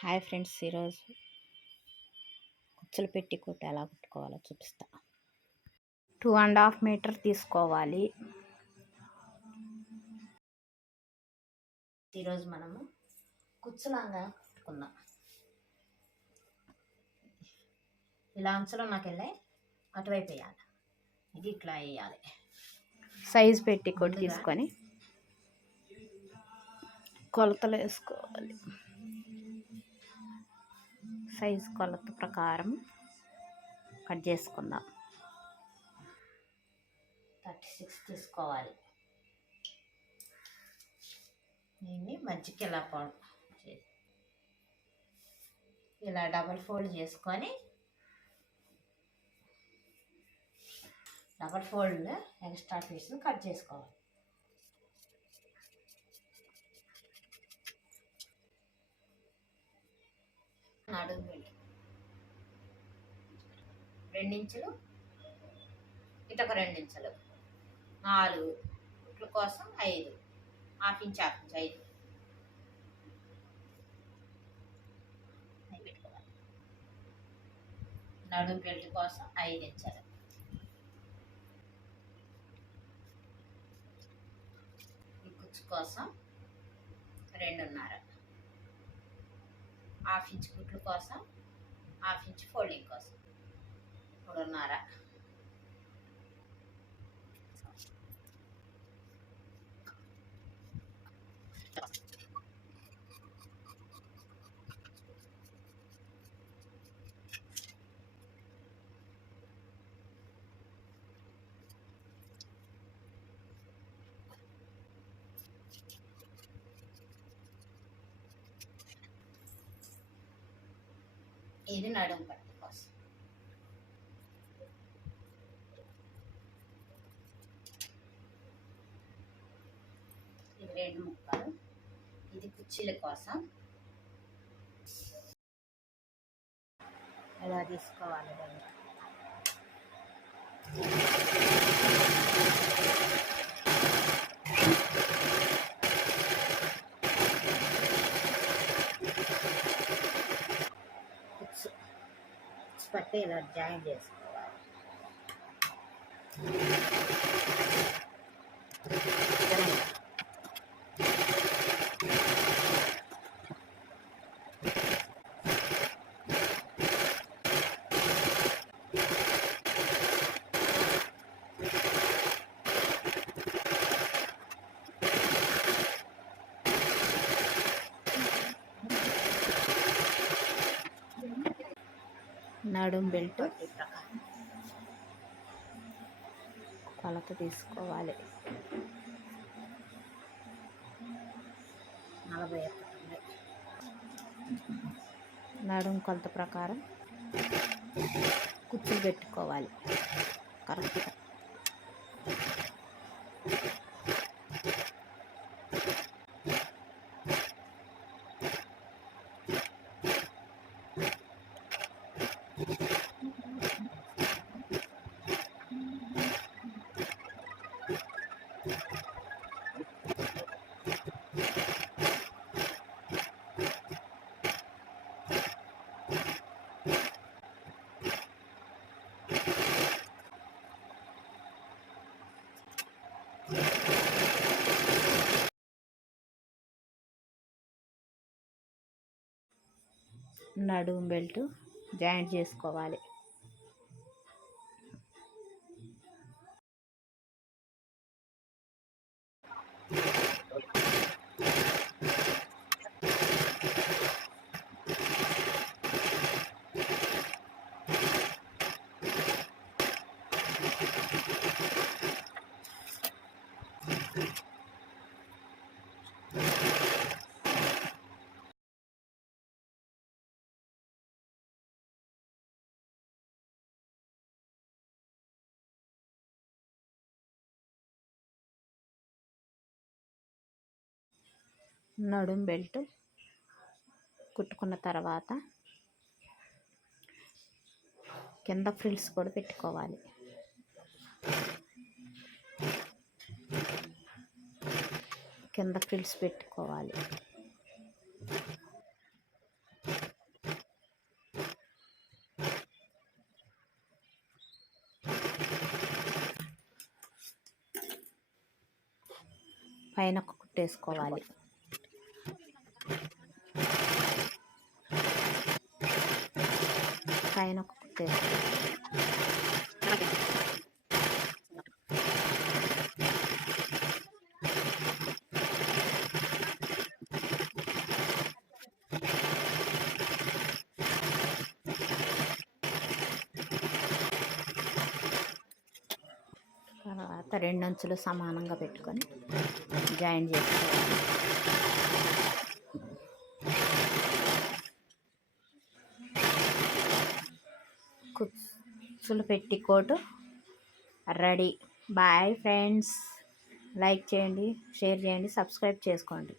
Hi friends ఈరోజు కుచ్చులు పెట్టి కొట్టి ఎలా కుట్టుకోవాలో చూపిస్తా. టూ అండ్ హాఫ్ మీటర్ తీసుకోవాలి. ఈరోజు మనము కుచ్చులాగా కుట్టుకుందాం. ఇలా అంచులో నాకు వెళ్ళి అటువైపు వేయాలి. ఇది ఇట్లా వేయాలి. సైజ్ పెట్టి కొట్టి తీసుకొని కొలతలు వేసుకోవాలి. సైజ్ కొలత ప్రకారం కట్ చేసుకుందాం. థర్టీ సిక్స్ తీసుకోవాలి. దీన్ని మధ్యకి ఇలా ఇలా డబల్ ఫోల్డ్ చేసుకొని డబల్ ఫోల్డ్ ఎక్స్ట్రా పీస్ని కట్ చేసుకోవాలి. నడుము రెండించులు ఇటొక రెండించులు. నాలుగు ఇట్ల కోసం ఐదు. హాఫ్ ఇంచ్ హాఫ్ ఇంచ్ ఐదు. నడుము బెల్ట్ కోసం ఐదు ఇంచులు. కుచ్చు కోసం హాఫ్ ఇంచ్ కుట్లు కోసం హాఫ్ ఇంచ్ ఫోల్డింగ్ కోసం. మూడున్నర ఇది నడుము పట్టు కోసం. ఇది రెండు ముక్కలు. ఇది కుర్చీల కోసం. ఎలా తీసుకోవాలి పట్టి ఇలా జాయిన్ చేసుకోవాలి నడుం బెల్ట్. కొలత తీసుకోవాలి. నలభై నడుం కొలత ప్రకారం కుర్చీలు పెట్టుకోవాలి. కరెక్ట్గా. నడుము బెల్ట్ జాయింట్ చేసుకోవాలి. నడుం బెల్ట్ కుట్టుకున్న తర్వాత కింద ఫ్రిల్స్ కూడా పెట్టుకోవాలి. కింద ఫ్రిల్స్ పెట్టుకోవాలి. పైన కుట్టేసుకోవాలి. పైన ఒక కుట్టేసుకోవాలి తర్వాత రెండు అంచులు సమానంగా పెట్టుకొని జాయిన్ చేసుకోవాలి. కుర్చులు పెట్టి coat ready. Bye friends. Like చేయండి షేర్ చేయండి సబ్స్క్రైబ్ చేసుకోండి.